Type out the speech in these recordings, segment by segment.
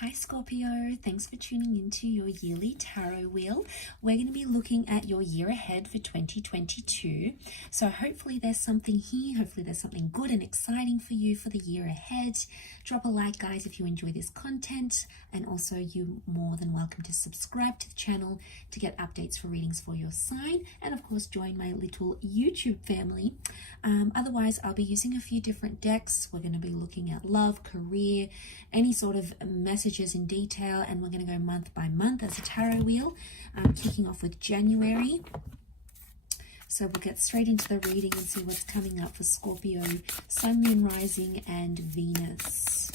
Hi Scorpio, thanks for tuning into your yearly tarot wheel. We're going to be looking at your year ahead for 2022. So hopefully there's something here, hopefully there's something good and exciting for you for the year ahead. Drop a like guys if you enjoy this content, and also you're more than welcome to subscribe to the channel to get updates for readings for your sign, and of course join my little YouTube family. Otherwise I'll be using a few different decks. We're going to be looking at love, career, any sort of messages in detail, and we're going to go month by month as a tarot wheel, kicking off with January. So we'll get straight into the reading and see what's coming up for Scorpio, Sun, Moon, Rising, and Venus.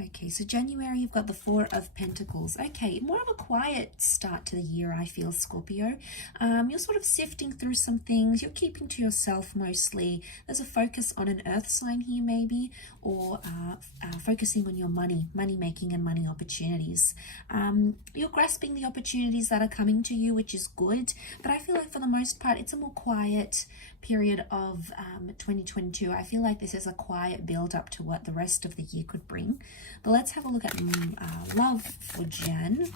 Okay, so January, you've got the Four of Pentacles. Okay, more of a quiet start to the year, I feel, Scorpio. You're sort of sifting through some things. You're keeping to yourself mostly. There's a focus on an earth sign here maybe, or focusing on your money making and money opportunities. You're grasping the opportunities that are coming to you, which is good. But I feel like for the most part, it's a more quiet period of 2022. I feel like this is a quiet build up to what the rest of the year could bring. But let's have a look at love for Jan.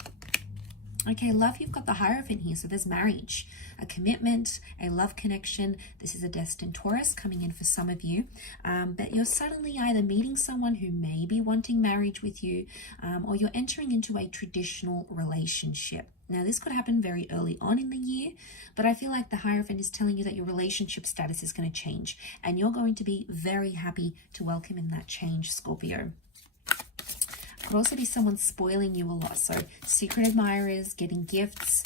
Okay, love, you've got the Hierophant here. So there's marriage, a commitment, a love connection. This is a destined Taurus coming in for some of you. But you're suddenly either meeting someone who may be wanting marriage with you, or you're entering into a traditional relationship. Now, this could happen very early on in the year, but I feel like the Hierophant is telling you that your relationship status is going to change, and you're going to be very happy to welcome in that change, Scorpio. Could also be someone spoiling you a lot. So secret admirers, getting gifts,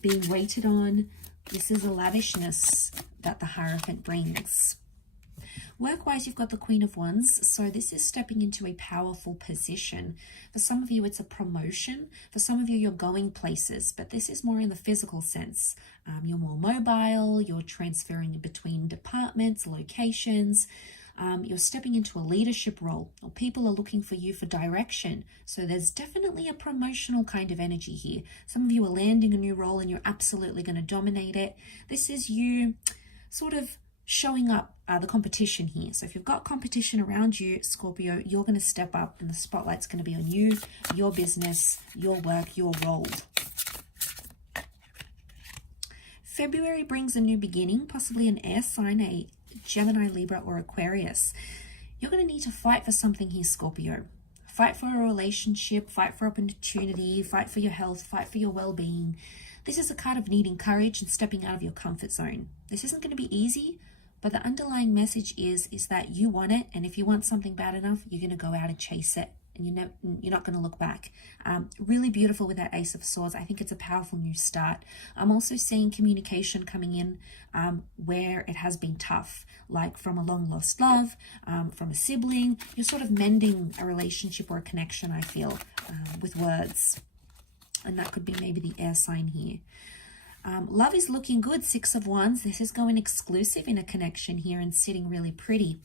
being waited on. This is a lavishness that the Hierophant brings. Work-wise, you've got the Queen of Wands. So this is stepping into a powerful position. For some of you, it's a promotion. For some of you, you're going places, but this is more in the physical sense. You're more mobile. You're transferring between departments, locations. You're stepping into a leadership role, or people are looking for you for direction. So there's definitely a promotional kind of energy here. Some of you are landing a new role and you're absolutely going to dominate it. This is you sort of showing up the competition here. So if you've got competition around you, Scorpio, you're going to step up and the spotlight's going to be on you, your business, your work, your role. February brings a new beginning, possibly an air sign, a Gemini, Libra, or Aquarius. You're going to need to fight for something here, Scorpio. Fight for a relationship, fight for opportunity, fight for your health, fight for your well-being. This is a card of needing courage and stepping out of your comfort zone. This isn't going to be easy, but the underlying message is that you want it, and if you want something bad enough, you're going to go out and chase it, and you're not going to look back. Really beautiful with that Ace of Swords. I think it's a powerful new start. I'm also seeing communication coming in where it has been tough, like from a long lost love, from a sibling. You're sort of mending a relationship or a connection, I feel, with words. And that could be maybe the air sign here. Love is looking good, Six of Wands. This is going exclusive in a connection here and sitting really pretty.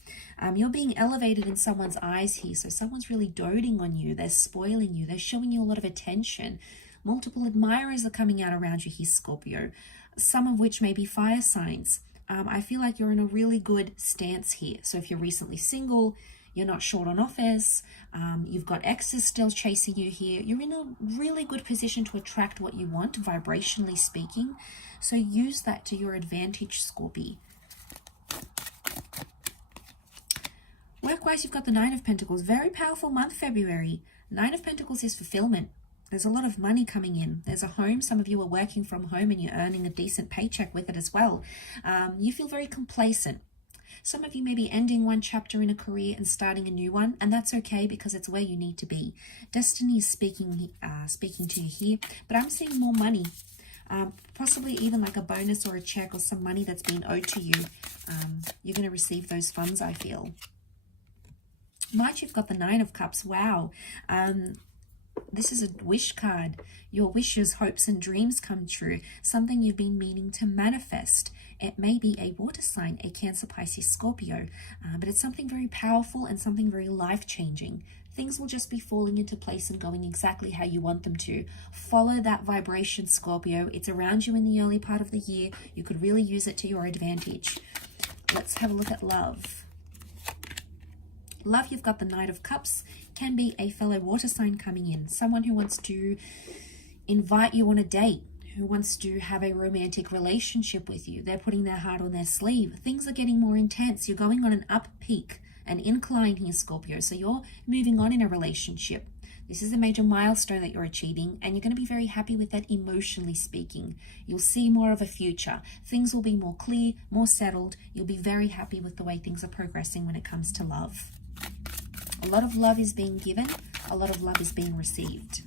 You're being elevated in someone's eyes here. So someone's really doting on you. They're spoiling you. They're showing you a lot of attention. Multiple admirers are coming out around you here, Scorpio. Some of which may be fire signs. I feel like you're in a really good stance here. So if you're recently single, you're not short on offers, you've got exes still chasing you here, you're in a really good position to attract what you want, vibrationally speaking. So use that to your advantage, Scorpio. Work-wise, you've got the Nine of Pentacles. Very powerful month, February. Nine of Pentacles is fulfillment. There's a lot of money coming in. There's a home. Some of you are working from home and you're earning a decent paycheck with it as well. You feel very complacent. Some of you may be ending one chapter in a career and starting a new one, and that's okay because it's where you need to be. Destiny is speaking to you here, but I'm seeing more money, possibly even like a bonus or a check or some money that's been owed to you. You're going to receive those funds, I feel. March, you've got the Nine of Cups. Wow. This is a wish card. Your wishes, hopes, and dreams come true. Something you've been meaning to manifest. It may be a water sign, a Cancer, Pisces, Scorpio, but it's something very powerful and something very life-changing. Things will just be falling into place and going exactly how you want them to. Follow that vibration, Scorpio. It's around you in the early part of the year. You could really use it to your advantage. Let's have a look at love. Love, you've got the Knight of Cups. Can be a fellow water sign coming in. Someone who wants to invite you on a date, who wants to have a romantic relationship with you. They're putting their heart on their sleeve. Things are getting more intense. You're going on an up peak, an incline here, Scorpio. So you're moving on in a relationship. This is a major milestone that you're achieving, and you're going to be very happy with that emotionally speaking. You'll see more of a future. Things will be more clear, more settled. You'll be very happy with the way things are progressing when it comes to love. A lot of love is being given. A lot of love is being received.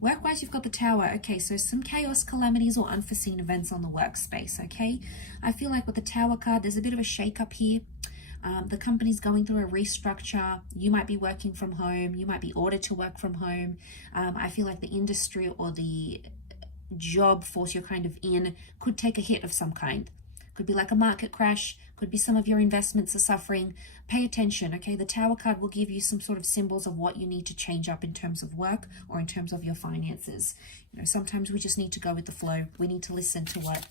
Work-wise, you've got the Tower. Okay, so some chaos, calamities, or unforeseen events on the workspace, okay? I feel like with the Tower card, there's a bit of a shake-up here. The company's going through a restructure. You might be working from home. You might be ordered to work from home. I feel like the industry or the job force you're kind of in could take a hit of some kind. Could be like a market crash. Could be some of your investments are suffering. Pay attention, okay? The Tower card will give you some sort of symbols of what you need to change up in terms of work or in terms of your finances. You know, sometimes we just need to go with the flow. We need to listen to what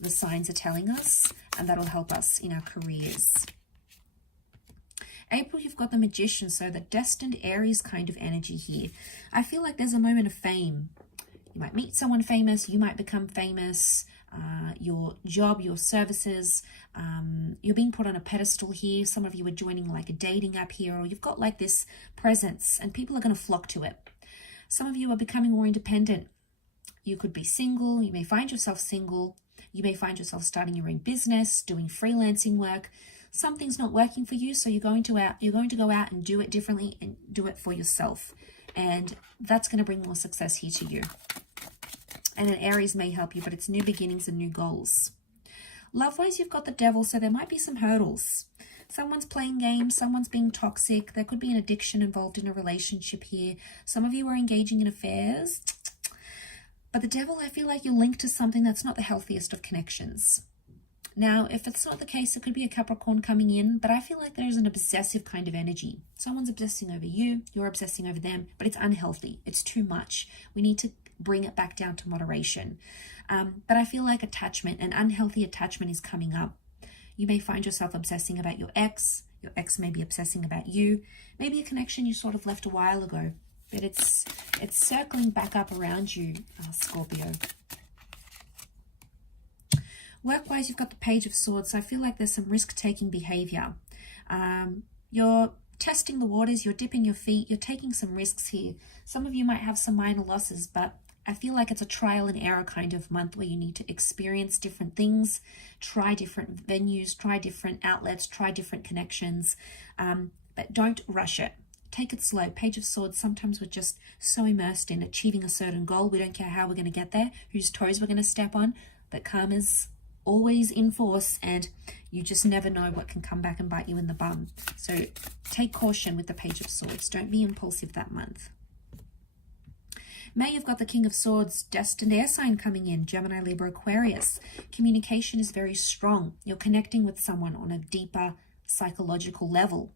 the signs are telling us, and that'll help us in our careers. April, you've got the Magician, so the destined Aries kind of energy here. I feel like there's a moment of fame. You might meet someone famous, you might become famous, your job, your services, you're being put on a pedestal here. Some of you are joining like a dating app here, or you've got like this presence and people are going to flock to it. Some of you are becoming more independent. You could be single, you may find yourself single, you may find yourself starting your own business, doing freelancing work. Something's not working for you, so you're going to go out and do it differently and do it for yourself. And that's going to bring more success here to you. And an Aries may help you, but it's new beginnings and new goals. Love-wise, you've got the Devil, so there might be some hurdles. Someone's playing games, someone's being toxic. There could be an addiction involved in a relationship here. Some of you are engaging in affairs. But the Devil, I feel like you're linked to something that's not the healthiest of connections. Now, if it's not the case, it could be a Capricorn coming in, but I feel like there's an obsessive kind of energy. Someone's obsessing over you, you're obsessing over them, but it's unhealthy. It's too much. We need to bring it back down to moderation. But I feel like attachment, an unhealthy attachment is coming up. You may find yourself obsessing about your ex may be obsessing about you, maybe a connection you sort of left a while ago, but it's circling back up around you, Scorpio. Work-wise, you've got the Page of Swords, so I feel like there's some risk-taking behavior. You're testing the waters, you're dipping your feet, you're taking some risks here. Some of you might have some minor losses, but I feel like it's a trial and error kind of month where you need to experience different things, try different venues, try different outlets, try different connections, but don't rush it. Take it slow. Page of Swords, sometimes we're just so immersed in achieving a certain goal, we don't care how we're going to get there, whose toes we're going to step on, but karma's always in force, and you just never know what can come back and bite you in the bum. So take caution with the Page of Swords. Don't be impulsive that month. May, you've got the King of Swords, destined air sign coming in, Gemini, Libra, Aquarius. Communication is very strong. You're connecting with someone on a deeper psychological level.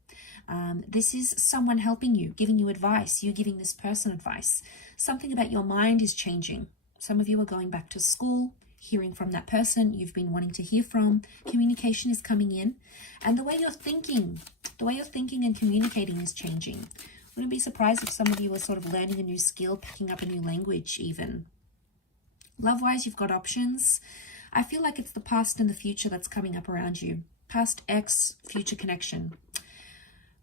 This is someone helping you, giving you advice, you giving this person advice. Something about your mind is changing. Some of you are going back to school, hearing from that person you've been wanting to hear from. Communication is coming in, and the way you're thinking and communicating is changing. Wouldn't be surprised if some of you are sort of learning a new skill, picking up a new language even. Love-wise, you've got options. I feel like it's the past and the future that's coming up around you. Past ex, future connection.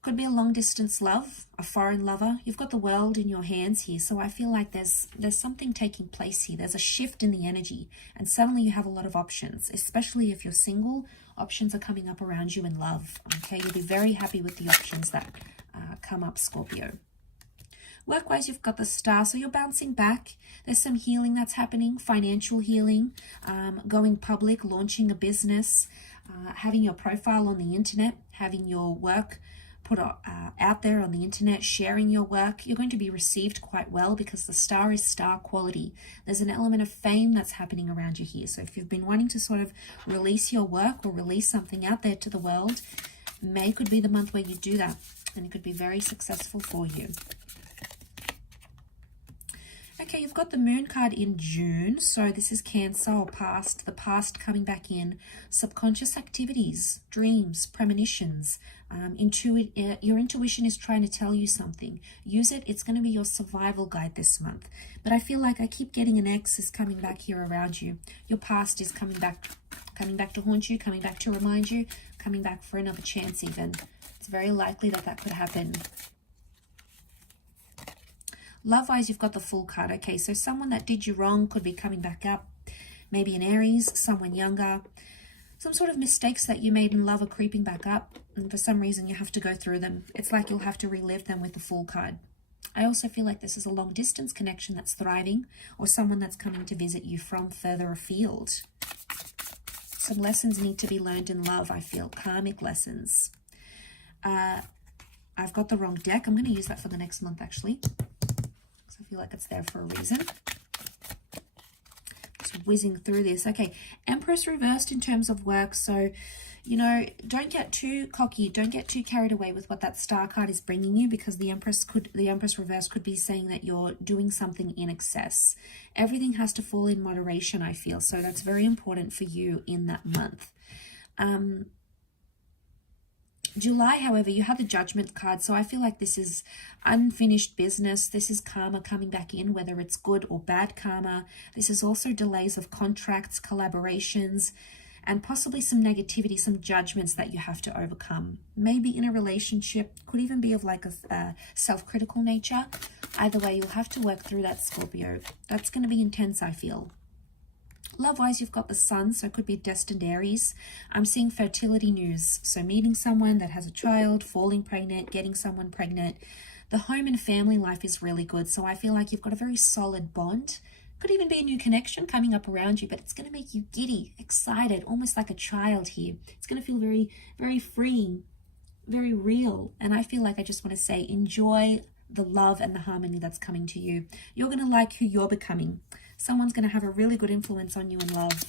Could be a long-distance love, a foreign lover. You've got the world in your hands here, so I feel like there's something taking place here. There's a shift in the energy, and suddenly you have a lot of options, especially if you're single. Options are coming up around you in love, okay? You'll be very happy with the options that come up, Scorpio. Work-wise, you've got the Star, so you're bouncing back. There's some healing that's happening, financial healing, going public, launching a business, having your profile on the internet, having your work put out there on the internet, sharing your work. You're going to be received quite well because the Star is star quality. There's an element of fame that's happening around you here. So if you've been wanting to sort of release your work or release something out there to the world, May could be the month where you do that, and it could be very successful for you. Okay, you've got the Moon card in June, so this is Cancer or past, the past coming back in, subconscious activities, dreams, premonitions. Your intuition is trying to tell you something. Use it. It's going to be your survival guide this month. But I feel like I keep getting an X is coming back here around you. Your past is coming back to haunt you, coming back to remind you, coming back for another chance even. It's very likely that that could happen. Love-wise, you've got the Fool card. Okay, so someone that did you wrong could be coming back up. Maybe an Aries, someone younger. Some sort of mistakes that you made in love are creeping back up. And for some reason, you have to go through them. It's like you'll have to relive them with the Fool card. I also feel like this is a long-distance connection that's thriving, or someone that's coming to visit you from further afield. Some lessons need to be learned in love, I feel. Karmic lessons. I've got the wrong deck. I'm going to use that for the next month, actually. I feel like it's there for a reason. Just whizzing through this. Okay, Empress reversed in terms of work. So, you know, don't get too cocky. Don't get too carried away with what that Star card is bringing you, because the Empress reverse could be saying that you're doing something in excess. Everything has to fall in moderation, I feel. So that's very important for you in that month. July, however, you have the Judgment card, so I feel like this is unfinished business. This is karma coming back in, whether it's good or bad karma. This is also delays of contracts, collaborations, and possibly some negativity, some judgments that you have to overcome. Maybe in a relationship, could even be of like a self-critical nature. Either way, you'll have to work through that, Scorpio. That's going to be intense, I feel. Love-wise, you've got the Sun, so it could be destined Aries. I'm seeing fertility news, so meeting someone that has a child, falling pregnant, getting someone pregnant. The home and family life is really good, so I feel like you've got a very solid bond. Could even be a new connection coming up around you, but it's going to make you giddy, excited, almost like a child here. It's going to feel very, very freeing, very real, and I feel like I just want to say enjoy the love and the harmony that's coming to you. You're going to like who you're becoming. Someone's going to have a really good influence on you in love.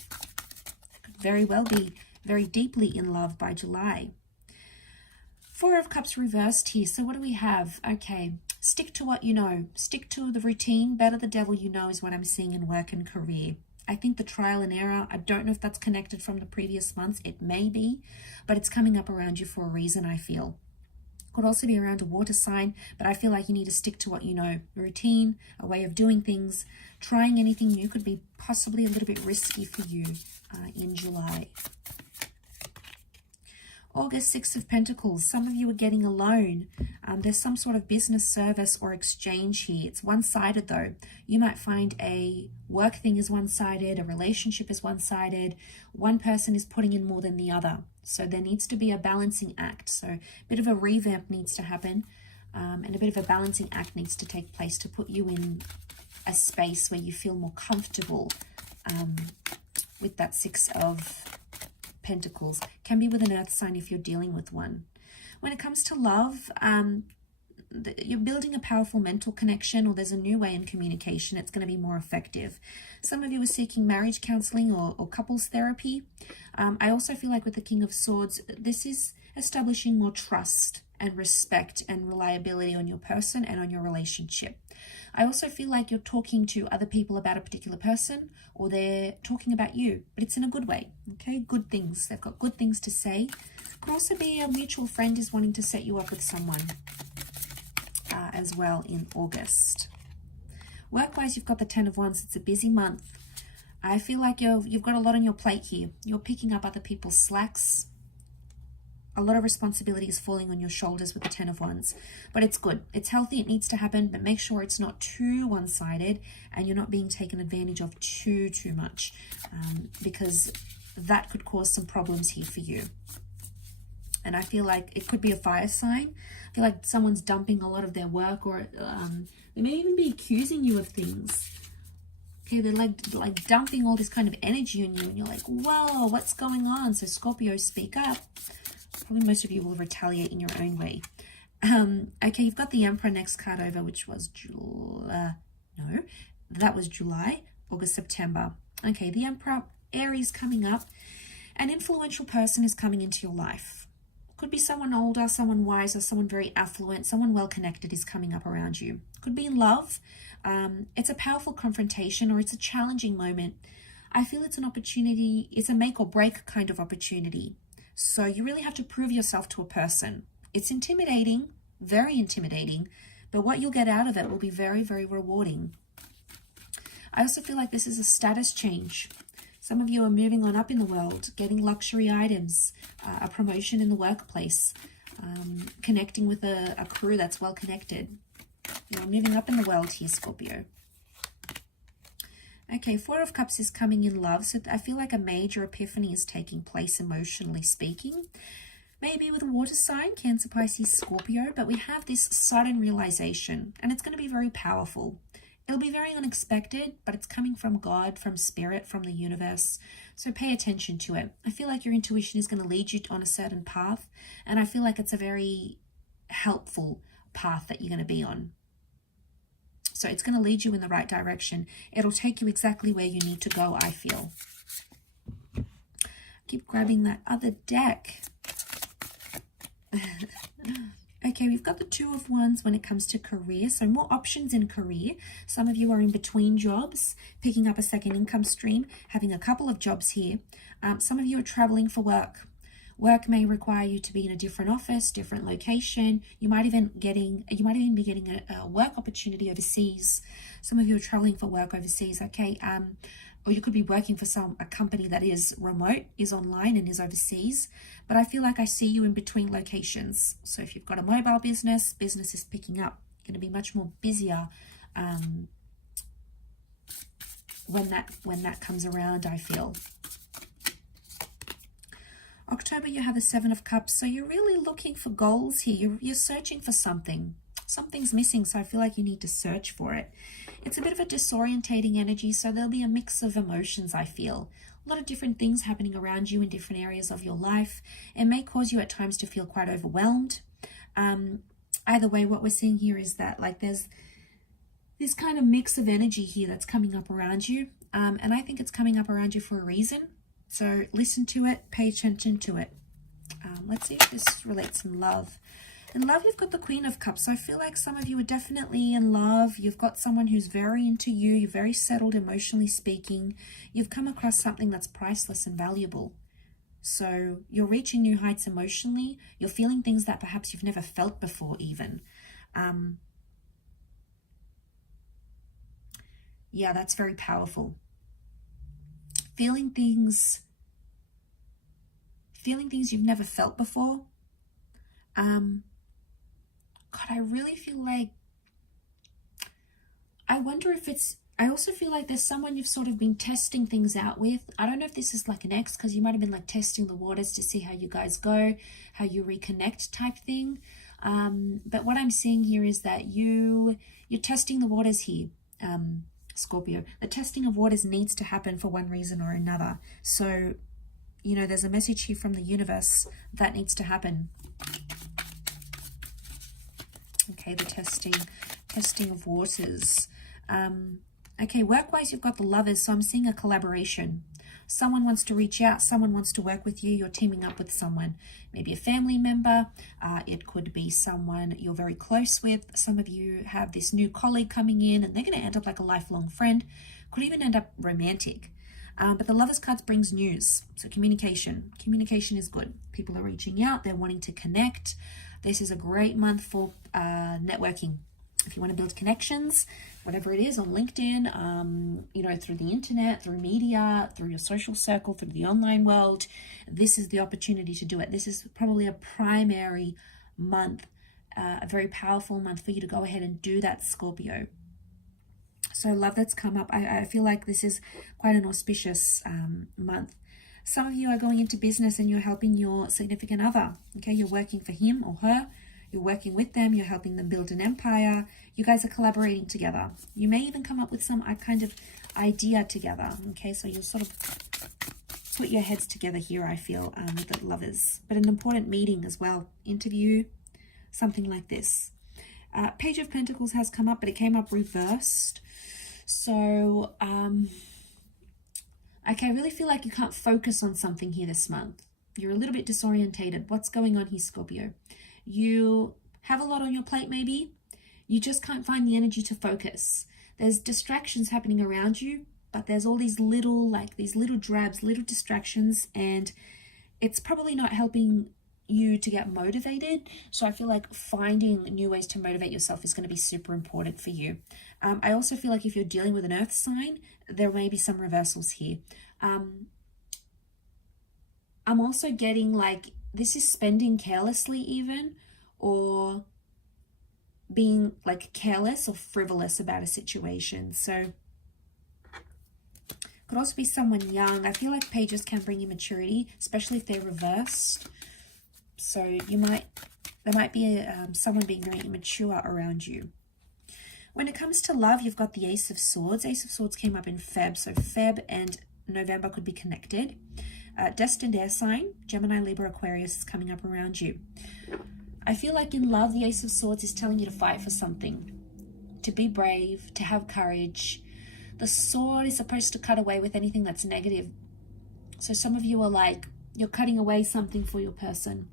Could very well be very deeply in love by July. Four of Cups reversed here. So what do we have? Okay, stick to what you know. Stick to the routine. Better the devil you know is what I'm seeing in work and career. I think the trial and error, I don't know if that's connected from the previous months. It may be, but it's coming up around you for a reason, I feel. Could also be around a water sign, but I feel like you need to stick to what you know. A routine, a way of doing things. Trying anything new could be possibly a little bit risky for you in July. August, Six of Pentacles. Some of you are getting a loan. There's some sort of business service or exchange here. It's one-sided though. You might find a work thing is one-sided, a relationship is one-sided. One person is putting in more than the other. So there needs to be a balancing act. So a bit of a revamp needs to happen, and a bit of a balancing act needs to take place to put you in a space where you feel more comfortable with that Six of Pentacles. Can be with an earth sign if you're dealing with one. When it comes to love, you're building a powerful mental connection, or there's a new way in communication. It's going to be more effective. Some of you are seeking marriage counseling or couples therapy. I also feel like with the King of Swords, this is establishing more trust and respect and reliability on your person and on your relationship. I also feel like you're talking to other people about a particular person, or they're talking about you, but it's in a good way, okay? Good things. They've got good things to say. Could also be a mutual friend is wanting to set you up with someone as well in August. Work-wise, you've got the Ten of Wands. It's a busy month. I feel like you've got a lot on your plate here. You're picking up other people's slacks. A lot of responsibility is falling on your shoulders with the Ten of Wands, but it's good. It's healthy. It needs to happen, but make sure it's not too one-sided and you're not being taken advantage of too much, because that could cause some problems here for you. And I feel like it could be a fire sign. I feel like someone's dumping a lot of their work, or they may even be accusing you of things. Okay, they're like dumping all this kind of energy on you, and you're like, whoa, what's going on? So Scorpio, speak up. Probably most of you will retaliate in your own way. Okay, you've got the Emperor next card over, which was that was July, August, September. Okay, the Emperor, Aries coming up. An influential person is coming into your life. Could be someone older, someone wiser, someone very affluent, someone well-connected is coming up around you. Could be in love. It's a powerful confrontation, or it's a challenging moment. I feel it's an opportunity. It's a make or break kind of opportunity. So you really have to prove yourself to a person. It's intimidating, very intimidating, but what you'll get out of it will be very, very rewarding. I also feel like this is a status change. Some of you are moving on up in the world, getting luxury items, a promotion in the workplace, connecting with a crew that's well connected. You're moving up in the world here, Scorpio. Okay, Four of Cups is coming in love. So I feel like a major epiphany is taking place emotionally speaking. Maybe with a water sign, Cancer, Pisces, Scorpio. But we have this sudden realization, and it's going to be very powerful. It'll be very unexpected, but it's coming from God, from Spirit, from the universe. So pay attention to it. I feel like your intuition is going to lead you on a certain path, and I feel like it's a very helpful path that you're going to be on. So it's going to lead you in the right direction. It'll take you exactly where you need to go, I feel. Keep grabbing that other deck. Okay, we've got the Two of Wands when it comes to career. So more options in career. Some of you are in between jobs, picking up a second income stream, having a couple of jobs here. Some of you are traveling for work. Work may require you to be in a different office, different location. You might even be getting a work opportunity overseas. Some of you are traveling for work overseas, okay? Or you could be working for a company that is remote, is online and is overseas. But I feel like I see you in between locations. So if you've got a mobile business, business is picking up. You're going to be much more busier when that comes around, I feel. October, you have the Seven of Cups. So you're really looking for goals here. You're searching for something. Something's missing, so I feel like you need to search for it. It's a bit of a disorientating energy, so there'll be a mix of emotions, I feel. A lot of different things happening around you in different areas of your life. It may cause you at times to feel quite overwhelmed. Either way, what we're seeing here is that like there's this kind of mix of energy here that's coming up around you. And I think it's coming up around you for a reason. So listen to it, pay attention to it. Let's see if this relates in love. In love, you've got the Queen of Cups. So I feel like some of you are definitely in love. You've got someone who's very into you. You're very settled, emotionally speaking. You've come across something that's priceless and valuable. So you're reaching new heights emotionally. You're feeling things that perhaps you've never felt before even. Yeah, that's very powerful. Feeling things you've never felt before. God, I really feel like, I wonder if it's, I also feel like there's someone you've sort of been testing things out with. I don't know if this is like an ex, because you might have been like testing the waters to see how you guys go, how you reconnect type thing. But what I'm seeing here is that you're testing the waters here, Scorpio. The testing of waters needs to happen for one reason or another. So, you know, there's a message here from the universe that needs to happen. Okay, the testing of waters. Okay, work-wise, you've got the Lovers, so I'm seeing a collaboration. Someone wants to reach out, someone wants to work with you, you're teaming up with someone, maybe a family member, it could be someone you're very close with. Some of you have this new colleague coming in and they're going to end up like a lifelong friend, could even end up romantic. But the Lovers cards brings news, so communication is good. People are reaching out, they're wanting to connect. This is a great month for networking. If you want to build connections, whatever it is, on LinkedIn, you know, through the internet, through media, through your social circle, through the online world, this is the opportunity to do it. This is probably a primary month, a very powerful month for you to go ahead and do that, Scorpio. So love that's come up. I feel like this is quite an auspicious month. Some of you are going into business and you're helping your significant other. Okay, you're working for him or her. You're working with them. You're helping them build an empire. You guys are collaborating together. You may even come up with some kind of idea together. Okay, so you'll sort of put your heads together here, I feel, with the Lovers. But an important meeting as well. Interview, something like this. Page of Pentacles has come up, but it came up reversed. So, okay, I really feel like you can't focus on something here this month. You're a little bit disorientated. What's going on here, Scorpio? You have a lot on your plate, maybe. You just can't find the energy to focus. There's distractions happening around you, but there's all these little, like these little drabs, little distractions, and it's probably not helping you to get motivated. So I feel like finding new ways to motivate yourself is going to be super important for you. I also feel like if you're dealing with an earth sign, there may be some reversals here. I'm also getting like this is spending carelessly even, or being like careless or frivolous about a situation. So could also be someone young. I feel like pages can bring you maturity, especially if they're reversed. So there might be someone being very immature around you. When it comes to love, you've got the Ace of Swords. Ace of Swords came up in Feb, so Feb and November could be connected. Destined air sign, Gemini, Libra, Aquarius is coming up around you. I feel like in love, the Ace of Swords is telling you to fight for something, to be brave, to have courage. The sword is supposed to cut away with anything that's negative. So some of you are like, you're cutting away something for your person.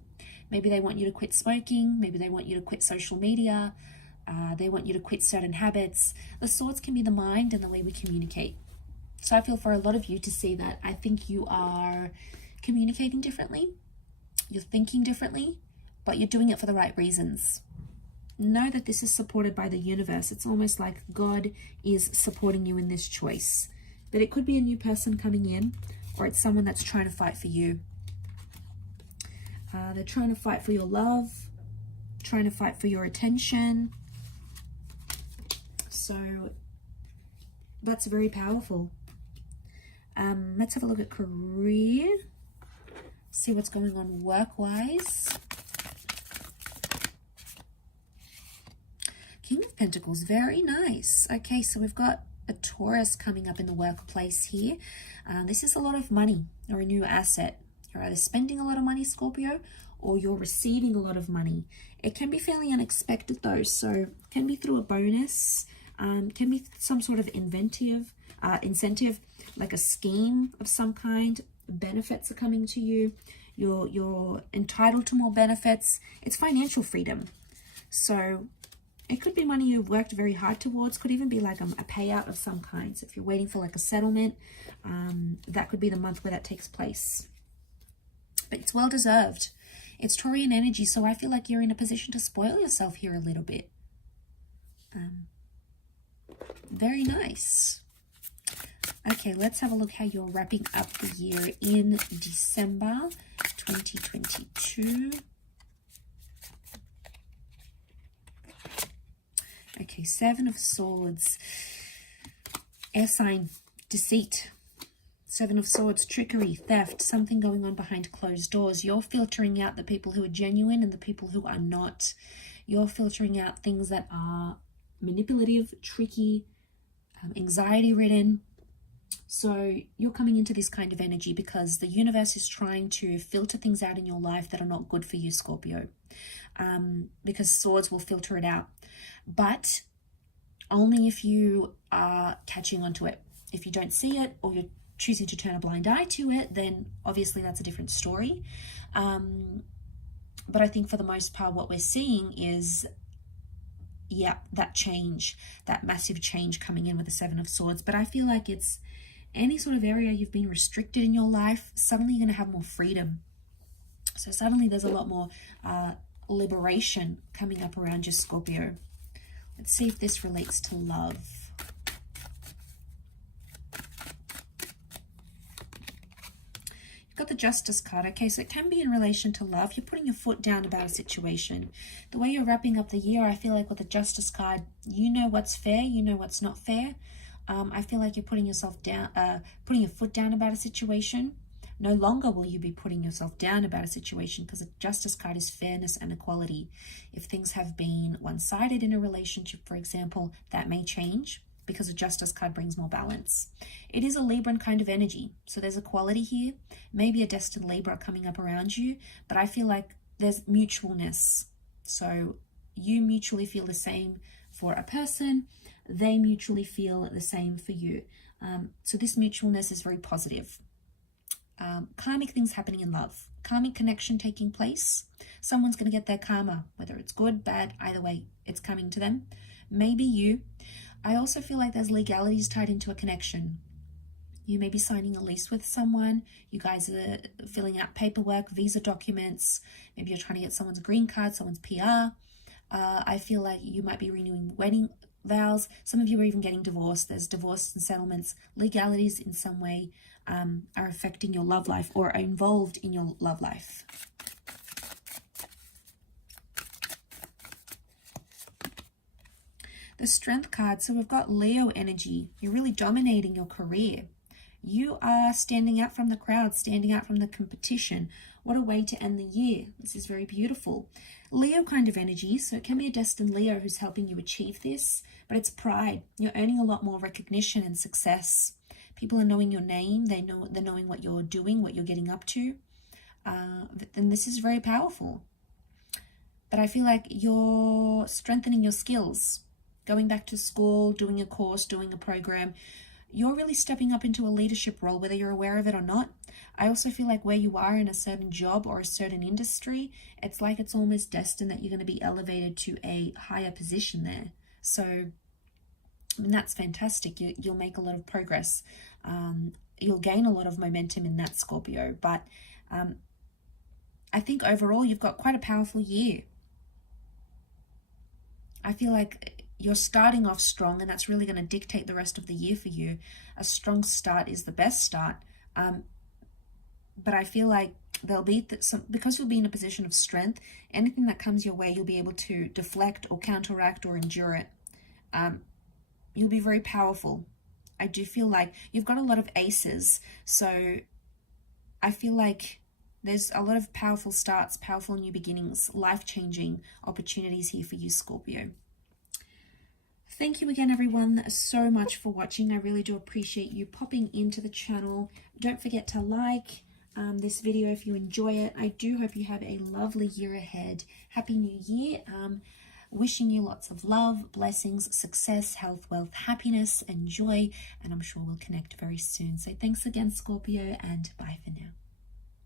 Maybe they want you to quit smoking. Maybe they want you to quit social media. They want you to quit certain habits. The swords can be the mind and the way we communicate. So I feel for a lot of you to see that I think you are communicating differently. You're thinking differently, but you're doing it for the right reasons. Know that this is supported by the universe. It's almost like God is supporting you in this choice. But it could be a new person coming in, or it's someone that's trying to fight for you. They're trying to fight for your love, trying to fight for your attention. So that's very powerful. Let's have a look at career. See what's going on work-wise. King of Pentacles, very nice. Okay, so we've got a Taurus coming up in the workplace here. This is a lot of money or a new asset. You're either spending a lot of money, Scorpio, or you're receiving a lot of money. It can be fairly unexpected though, so it can be through a bonus, can be some sort of incentive, like a scheme of some kind. Benefits are coming to you. You're entitled to more benefits. It's financial freedom. So it could be money you've worked very hard towards. Could even be like a payout of some kind. So if you're waiting for like a settlement, that could be the month where that takes place. But it's well deserved. It's Taurian energy, so I feel like you're in a position to spoil yourself here a little bit. Very nice. Okay, let's have a look how you're wrapping up the year in December 2022. Okay, Seven of Swords. Air sign, deceit. Seven of Swords, trickery, theft, something going on behind closed doors. You're filtering out the people who are genuine and the people who are not. You're filtering out things that are manipulative, tricky, anxiety-ridden. So you're coming into this kind of energy because the universe is trying to filter things out in your life that are not good for you, Scorpio. Because swords will filter it out. But only if you are catching onto it. If you don't see it, or you're choosing to turn a blind eye to it, then obviously that's a different story. But I think for the most part, what we're seeing is, yeah, that change, that massive change coming in with the Seven of Swords. But I feel like it's any sort of area you've been restricted in your life, suddenly you're going to have more freedom. So suddenly there's a lot more liberation coming up around you, Scorpio. Let's see if this relates to love. You've got the Justice card. Okay, so it can be in relation to love. You're putting your foot down about a situation. The way you're wrapping up the year, I feel like with the Justice card, you know what's fair, you know what's not fair. I feel like you're putting yourself down, putting your foot down about a situation. No longer will you be putting yourself down about a situation, because the Justice card is fairness and equality. If things have been one-sided in a relationship, for example, that may change, because the Justice card brings more balance. It is a Libran kind of energy, so there's equality here. Maybe a destined Libra coming up around you, but I feel like there's mutualness. So you mutually feel the same for a person, they mutually feel the same for you. So this mutualness is very positive. Karmic things happening in love. karmic connection taking place. Someone's going to get their karma, whether it's good, bad, either way, it's coming to them. Maybe you. I also feel like there's legalities tied into a connection. You may be signing a lease with someone. You guys are filling out paperwork, visa documents. Maybe you're trying to get someone's green card, someone's PR. I feel like you might be renewing wedding vows. Some of you are even getting divorced. There's divorce and settlements. Legalities in some way are affecting your love life or are involved in your love life. The Strength card. So we've got Leo energy. You're really dominating your career. You are standing out from the crowd, standing out from the competition. What a way to end the year. This is very beautiful. Leo kind of energy, so it can be a destined Leo who's helping you achieve this, but it's pride. You're earning a lot more recognition and success. People are knowing your name. They're knowing what you're doing, what you're getting up to. And this is very powerful. But I feel like you're strengthening your skills. Going back to school, doing a course, doing a program. You're really stepping up into a leadership role, whether you're aware of it or not. I also feel like where you are in a certain job or a certain industry, it's like it's almost destined that you're going to be elevated to a higher position there. So, I mean, that's fantastic. You'll make a lot of progress. You'll gain a lot of momentum in that, Scorpio. But I think overall you've got quite a powerful year. I feel like you're starting off strong, and that's really going to dictate the rest of the year for you. A strong start is the best start. But I feel like there'll be because you'll be in a position of strength, anything that comes your way, you'll be able to deflect or counteract or endure it. You'll be very powerful. I do feel like you've got a lot of aces. So I feel like there's a lot of powerful starts, powerful new beginnings, life-changing opportunities here for you, Scorpio. Thank you again, everyone, so much for watching. I really do appreciate you popping into the channel. Don't forget to like this video if you enjoy it. I do hope you have a lovely year ahead. Happy New Year. Wishing you lots of love, blessings, success, health, wealth, happiness, and joy. And I'm sure we'll connect very soon. So thanks again, Scorpio, and bye for now.